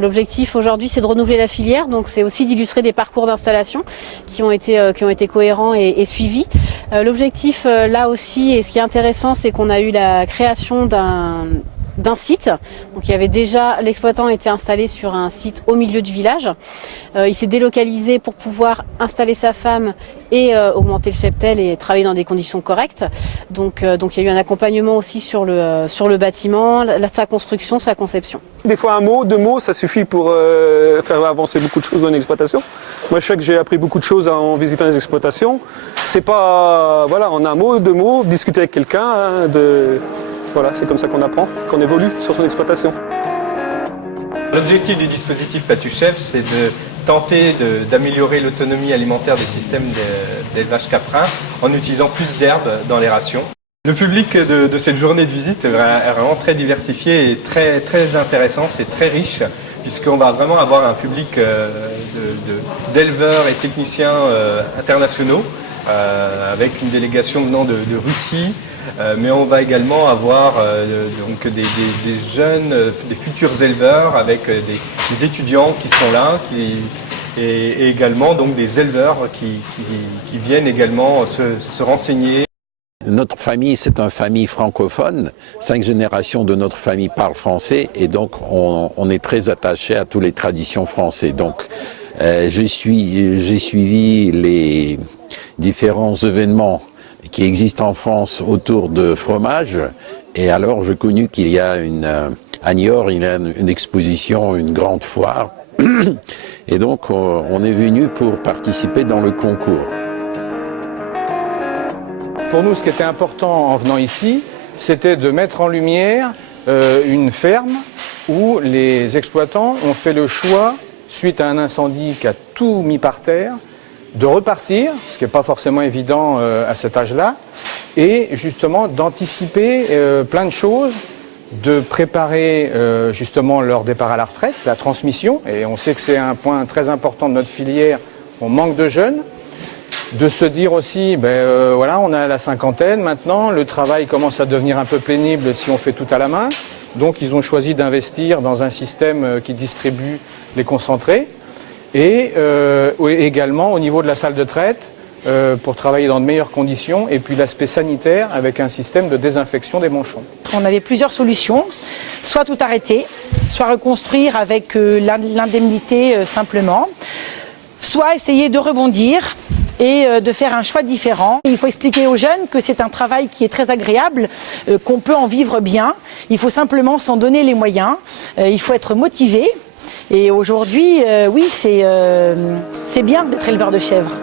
L'objectif aujourd'hui, c'est de renouveler la filière, donc c'est aussi d'illustrer des parcours d'installation qui ont été cohérents et suivis. L'objectif là aussi, et ce qui est intéressant, c'est qu'on a eu la création d'un site. Donc il y avait déjà, l'exploitant était installé sur un site au milieu du village. Il s'est délocalisé pour pouvoir installer sa femme et augmenter le cheptel et travailler dans des conditions correctes. Donc il y a eu un accompagnement aussi sur le bâtiment, sa construction, sa conception. Des fois un mot, deux mots, ça suffit pour faire avancer beaucoup de choses dans une exploitation. Moi je sais que j'ai appris beaucoup de choses en visitant les exploitations. C'est pas, voilà, en un mot, deux mots, discuter avec quelqu'un, voilà, c'est comme ça qu'on apprend, qu'on évolue sur son exploitation. L'objectif du dispositif Pâtus-Chèvre, c'est de tenter d'améliorer l'autonomie alimentaire des systèmes d'élevage caprin en utilisant plus d'herbes dans les rations. Le public de cette journée de visite est vraiment très diversifié et très intéressant, c'est très riche, puisqu'on va vraiment avoir un public d'éleveurs et techniciens internationaux, avec une délégation venant de Russie, mais on va également avoir donc des jeunes, des futurs éleveurs avec des étudiants qui sont là, et également donc des éleveurs qui viennent également se renseigner. Notre famille, c'est une famille francophone. 5 générations de notre famille parlent français et donc on est très attaché à toutes les traditions françaises. Donc j'ai suivi les différents événements qui existent en France autour de fromage et alors j'ai connu qu'il y a à Niort, il y a une exposition, une grande foire et donc on est venu pour participer dans le concours. Pour nous, ce qui était important en venant ici, c'était de mettre en lumière une ferme où les exploitants ont fait le choix, suite à un incendie qui a tout mis par terre, de repartir, ce qui n'est pas forcément évident à cet âge-là, et justement d'anticiper plein de choses, de préparer justement leur départ à la retraite, la transmission, et on sait que c'est un point très important de notre filière, on manque de jeunes. De se dire aussi, voilà, on a la cinquantaine maintenant, le travail commence à devenir un peu pénible si on fait tout à la main. Donc ils ont choisi d'investir dans un système qui distribue les concentrés. Et également au niveau de la salle de traite, pour travailler dans de meilleures conditions. Et puis l'aspect sanitaire avec un système de désinfection des manchons. On avait plusieurs solutions, soit tout arrêter, soit reconstruire avec l'indemnité simplement, soit essayer de rebondir et de faire un choix différent. Il faut expliquer aux jeunes que c'est un travail qui est très agréable, qu'on peut en vivre bien. Il faut simplement s'en donner les moyens, il faut être motivé. Et aujourd'hui, oui, c'est bien d'être éleveur de chèvres.